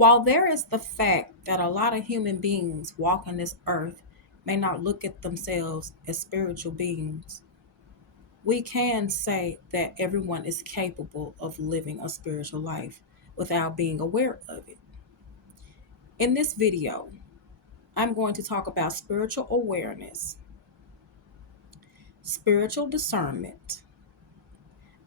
While there is the fact that a lot of human beings walking this earth may not look at themselves as spiritual beings, we can say that everyone is capable of living a spiritual life without being aware of it. In this video, I'm going to talk about spiritual awareness, spiritual discernment,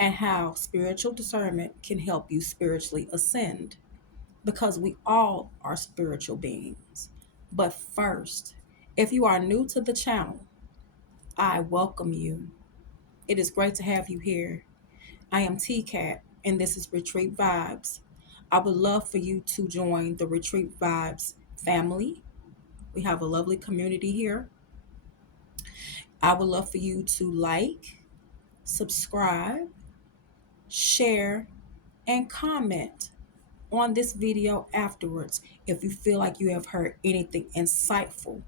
and how spiritual discernment can help you spiritually ascend because we all are spiritual beings. But first, if you are new to the channel, I welcome you. It is great to have you here. I am TCAT, and this is Retreat Vibes. I would love for you to join the Retreat Vibes family. We have a lovely community here. I would love for you to like, subscribe, share, and comment on this video afterwards if you feel like you have heard anything insightful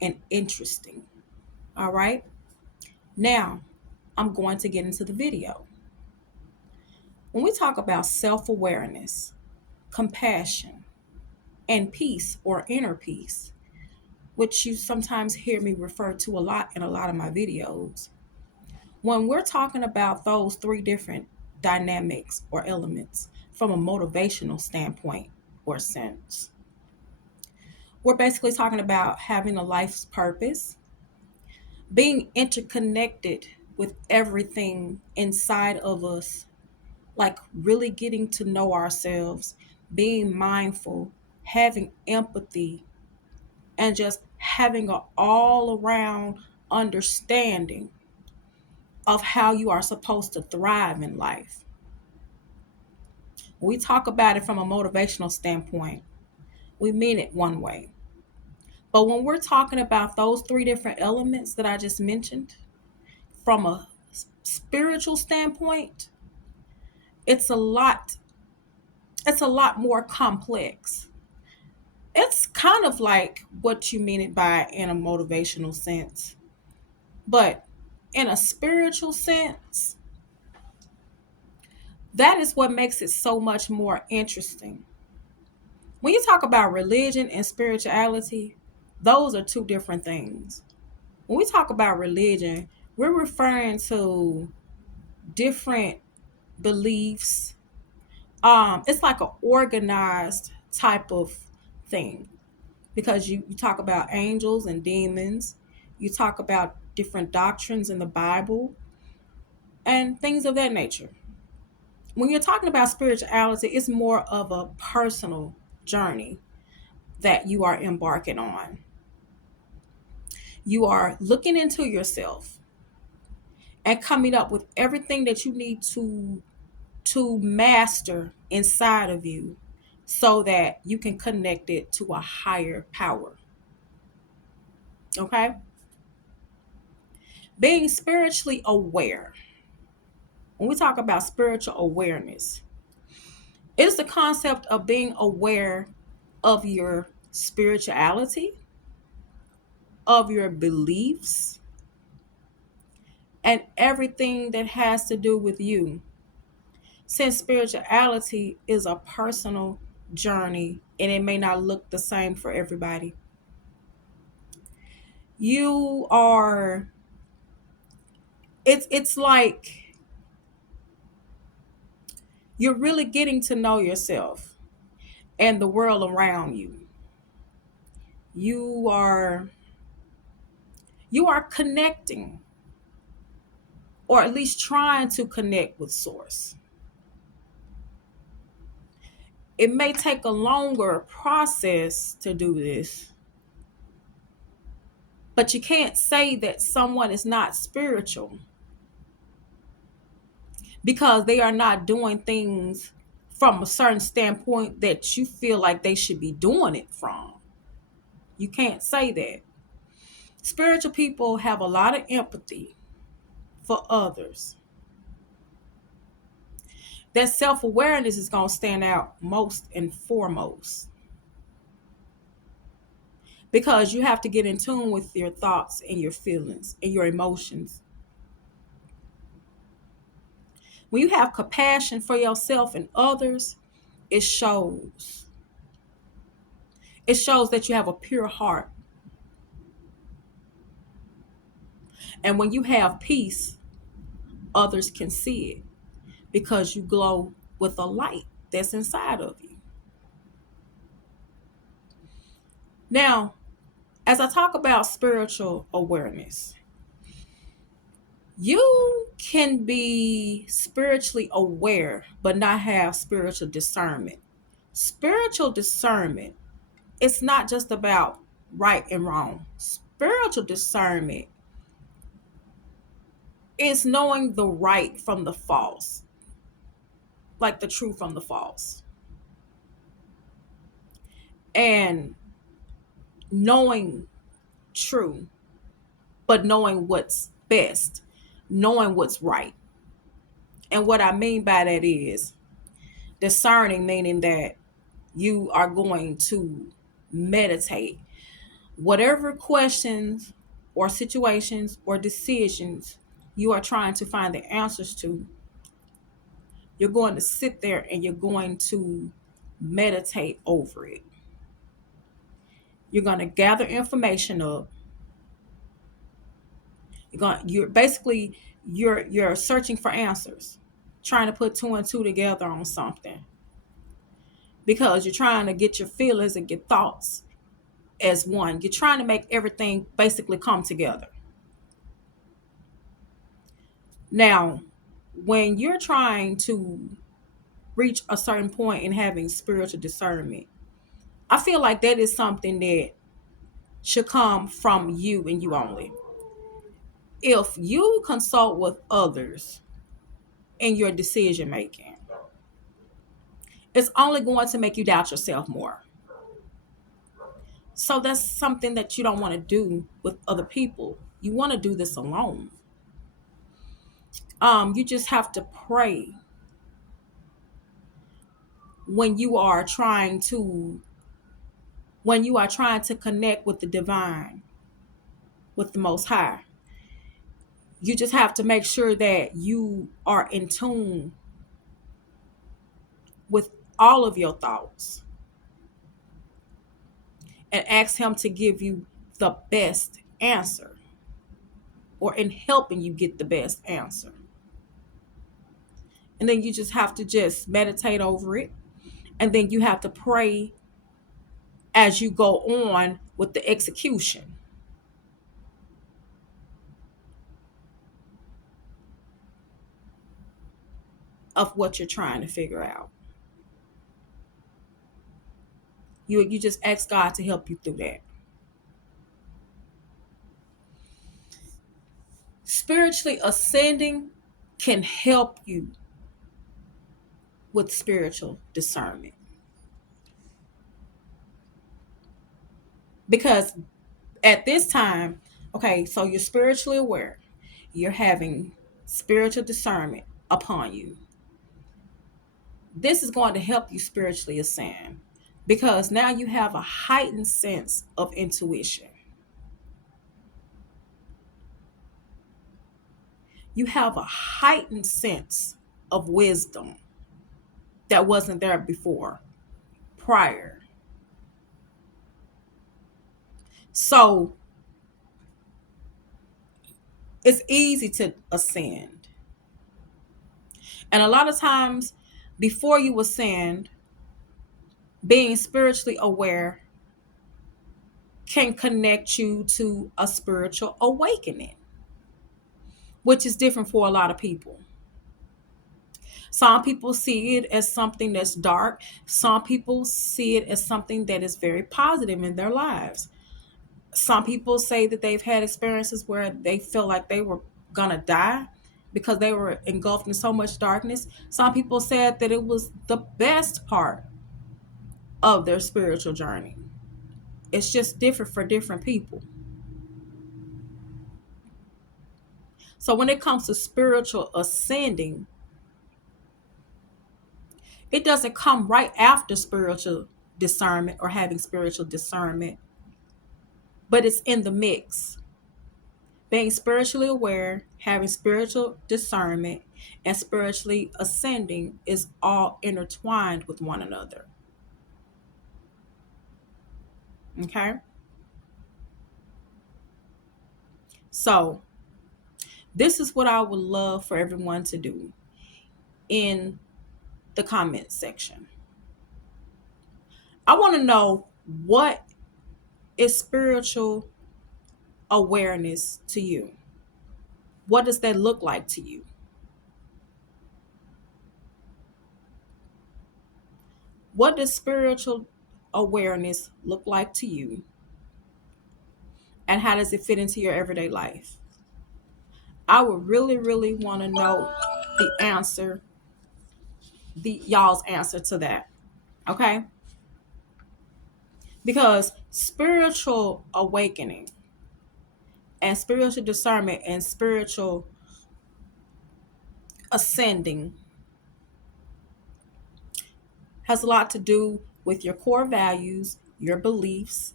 and interesting. All right. Now, I'm going to get into the video. When we talk about self awareness, compassion, and peace or inner peace, which you sometimes hear me refer to a lot in a lot of my videos, when we're talking about those three different dynamics or elements from a motivational standpoint or sense, we're basically talking about having a life's purpose, being interconnected with everything inside of us, like really getting to know ourselves, being mindful, having empathy, and just having an all around understanding of how you are supposed to thrive in life. When we talk about it from a motivational standpoint, we mean it one way. But when we're talking about those three different elements that I just mentioned, from a spiritual standpoint, it's a lot more complex. It's kind of like what you mean it by in a motivational sense. But in a spiritual sense, that is what makes it so much more interesting. When you talk about religion and spirituality, those are two different things. When we talk about religion, we're referring to different beliefs. It's like an organized type of thing because you talk about angels and demons, you talk about different doctrines in the Bible and things of that nature. When you're talking about spirituality, it's more of a personal journey that you are embarking on. You are looking into yourself and coming up with everything that you need to master inside of you so that you can connect it to a higher power. Okay? Being spiritually aware. When we talk about spiritual awareness, it is the concept of being aware of your spirituality, of your beliefs, and everything that has to do with you. Since spirituality is a personal journey and it may not look the same for everybody, you are it's like you're really getting to know yourself and the world around you. You are connecting, or at least trying to connect with source. It may take a longer process to do this, but you can't say that someone is not spiritual because they are not doing things from a certain standpoint that you feel like they should be doing it from. You can't say that. Spiritual people have a lot of empathy for others. That self-awareness is going to stand out most and foremost because you have to get in tune with your thoughts and your feelings and your emotions. When you have compassion for yourself and others, it shows. It shows that you have a pure heart. And when you have peace, others can see it because you glow with a light that's inside of you. Now, as I talk about spiritual awareness, you can be spiritually aware but not have spiritual discernment. Spiritual discernment, it's not just about right and wrong. Spiritual discernment is knowing the right from the false, like the true from the false, and knowing true, but knowing what's best, knowing what's right. And what I mean by that is discerning, meaning that you are going to meditate whatever questions or situations or decisions you are trying to find the answers to. You're going to sit there and you're going to meditate over it. You're going to gather information up. You're searching for answers, trying to put two and two together on something, because you're trying to get your feelings and your thoughts as one. You're trying to make everything basically come together. Now, when you're trying to reach a certain point in having spiritual discernment, I feel like that is something that should come from you and you only. If you consult with others in your decision making, it's only going to make you doubt yourself more. So that's something that you don't want to do with other people. You want to do this alone. You just have to pray when you are trying to connect with the divine, with the most high. You just have to make sure that you are in tune with all of your thoughts and ask him to give you the best answer, or in helping you get the best answer. And then you just have to just meditate over it. And then you have to pray as you go on with the execution of what you're trying to figure out. You just ask God to help you through that. Spiritually ascending can help you with spiritual discernment. Because at this time, okay, so you're spiritually aware, you're having spiritual discernment upon you. This is going to help you spiritually ascend because now you have a heightened sense of intuition. You have a heightened sense of wisdom that wasn't there before, prior. So it's easy to ascend. And a lot of times, before you ascend, being spiritually aware can connect you to a spiritual awakening, which is different for a lot of people. Some people see it as something that's dark. Some people see it as something that is very positive in their lives. Some people say that they've had experiences where they feel like they were going to die because they were engulfed in so much darkness. Some people said that it was the best part of their spiritual journey. It's just different for different people. So when it comes to spiritual ascending, it doesn't come right after spiritual discernment or having spiritual discernment, but it's in the mix. Being spiritually aware, having spiritual discernment, and spiritually ascending is all intertwined with one another. Okay. So, this is what I would love for everyone to do in the comment section. I want to know, what is spiritual awareness to you? What does that look like to you? What does spiritual awareness look like to you? And how does it fit into your everyday life? I would really, really want to know the answer, the y'all's answer to that. Okay? Because spiritual awakening and spiritual discernment and spiritual ascending has a lot to do with your core values, your beliefs,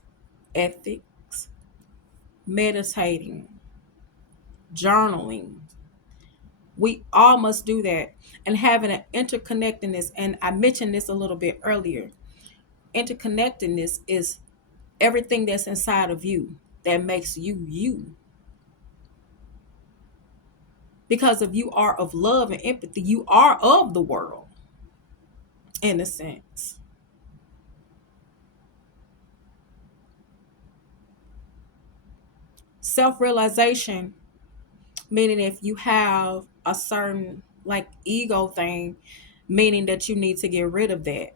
ethics, meditating, journaling. We all must do that. And having an interconnectedness, and I mentioned this a little bit earlier. Interconnectedness is everything that's inside of you that makes you you. Because if you are of love and empathy, you are of the world, in a sense. Self-realization, meaning if you have a certain like ego thing, meaning that you need to get rid of that.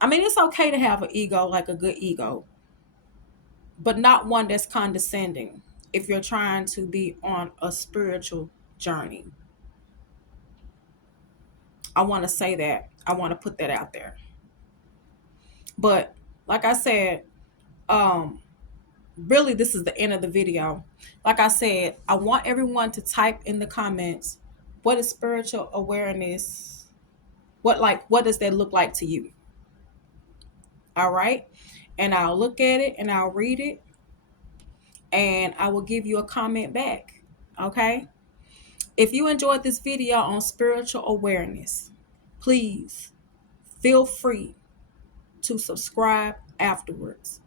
I mean, it's okay to have an ego, like a good ego, but not one that's condescending if you're trying to be on a spiritual journey. I want to say that. I want to put that out there. But like I said, um, really, this is the end of the video. Like I said, I want everyone to type in the comments, what is spiritual awareness? What does that look like to you? All right. And I'll look at it and I'll read it and I will give you a comment back. Okay. If you enjoyed this video on spiritual awareness, please feel free to subscribe afterwards.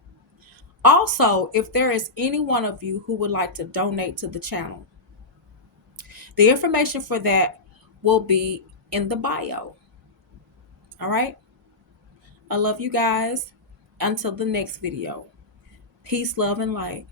Also, if there is any one of you who would like to donate to the channel, the information for that will be in the bio. All right. I love you guys. Until the next video. Peace, love, and light.